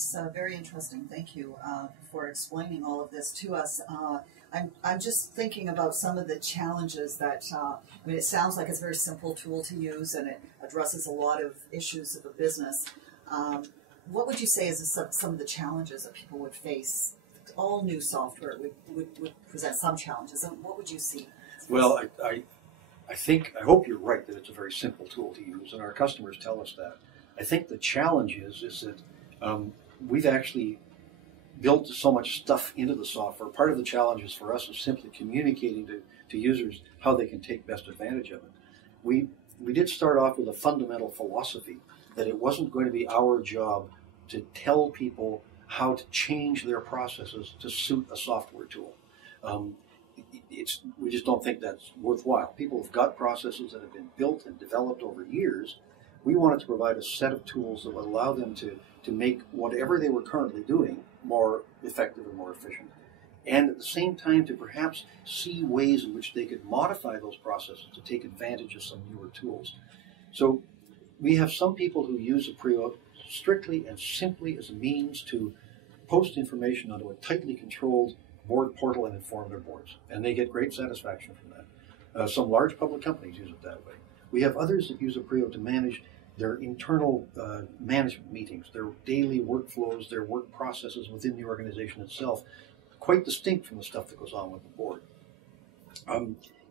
That's very interesting. Thank you for explaining all of this to us. I'm just thinking about some of the challenges that, I mean, it sounds like it's a very simple tool to use and it addresses a lot of issues of a business. What would you say is some of the challenges that people would face? All new software would present some challenges. And what would you see? Well, I hope you're right that it's a very simple tool to use, and our customers tell us that. I think the challenge is that we've actually built so much stuff into the software. Part of the challenges for us is simply communicating to users how they can take best advantage of it. We did start off with a fundamental philosophy that it wasn't going to be our job to tell people how to change their processes to suit a software tool. We just don't think that's worthwhile. People have got processes that have been built and developed over years. We wanted to provide a set of tools that would allow them to make whatever they were currently doing more effective and more efficient. And at the same time to perhaps see ways in which they could modify those processes to take advantage of some newer tools. So we have some people who use APRIO strictly and simply as a means to post information onto a tightly controlled board portal and inform their boards. And they get great satisfaction from that. Some large public companies use it that way. We have others that use APRIO to manage their internal management meetings, their daily workflows, their work processes within the organization itself, quite distinct from the stuff that goes on with the board.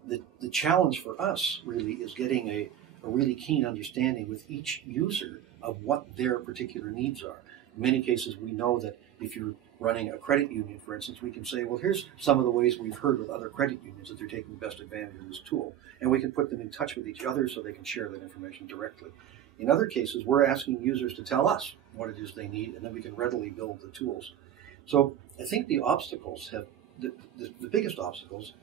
The challenge for us really is getting a really keen understanding with each user of what their particular needs are. In many cases, we know that if you're running a credit union, for instance, we can say, well, here's some of the ways we've heard with other credit unions that they're taking the best advantage of this tool. And we can put them in touch with each other so they can share that information directly. In other cases, we're asking users to tell us what it is they need, and then we can readily build the tools. So I think the obstacles the biggest obstacles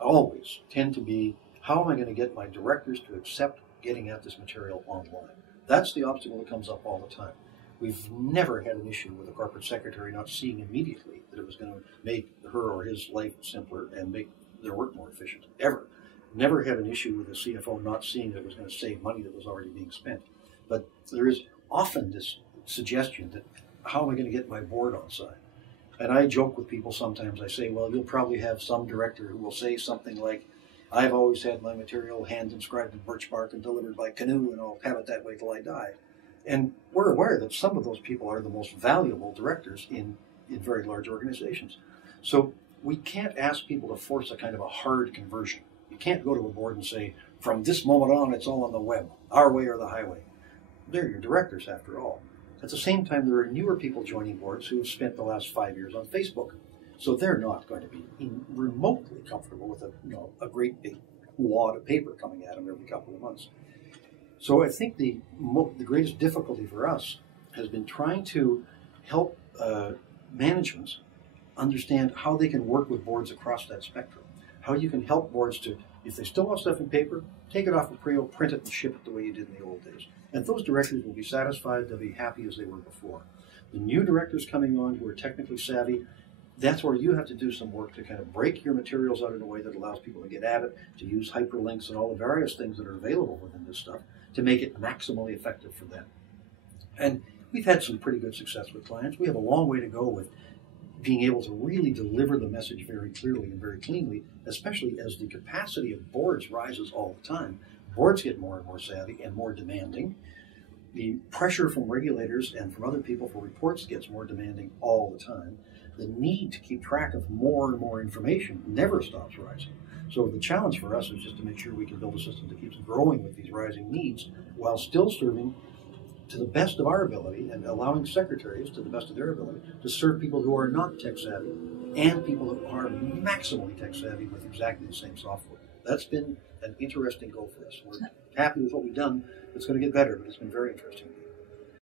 always tend to be, how am I going to get my directors to accept getting at this material online? That's the obstacle that comes up all the time. We've never had an issue with a corporate secretary not seeing immediately that it was going to make her or his life simpler and make their work more efficient, ever. Never had an issue with a CFO not seeing that it was going to save money that was already being spent. But there is often this suggestion that, how am I going to get my board on side? And I joke with people sometimes. I say, well, you'll probably have some director who will say something like, I've always had my material hand inscribed in birch bark and delivered by canoe, and I'll have it that way till I die. And we're aware that some of those people are the most valuable directors in very large organizations. So we can't ask people to force a kind of a hard conversion. You can't go to a board and say, from this moment on, it's all on the web, our way or the highway. They're your directors, after all. At the same time, there are newer people joining boards who have spent the last 5 years on Facebook. So they're not going to be remotely comfortable with a great big wad of paper coming at them every couple of months. So I think the greatest difficulty for us has been trying to help managements understand how they can work with boards across that spectrum. How you can help boards to, if they still want stuff in paper, take it off of APRIO, print it, and ship it the way you did in the old days. And those directors will be satisfied, they'll be happy as they were before. The new directors coming on who are technically savvy, that's where you have to do some work to kind of break your materials out in a way that allows people to get at it, to use hyperlinks and all the various things that are available within this stuff to make it maximally effective for them. And we've had some pretty good success with clients. We have a long way to go with being able to really deliver the message very clearly and very cleanly, especially as the capacity of boards rises all the time. Boards get more and more savvy and more demanding. The pressure from regulators and from other people for reports gets more demanding all the time. The need to keep track of more and more information never stops rising. So the challenge for us is just to make sure we can build a system that keeps growing with these rising needs while still serving to the best of our ability and allowing secretaries to the best of their ability to serve people who are not tech savvy and people who are maximally tech savvy with exactly the same software. That's been an interesting goal for us. We're happy with what we've done. It's going to get better, but it's been very interesting.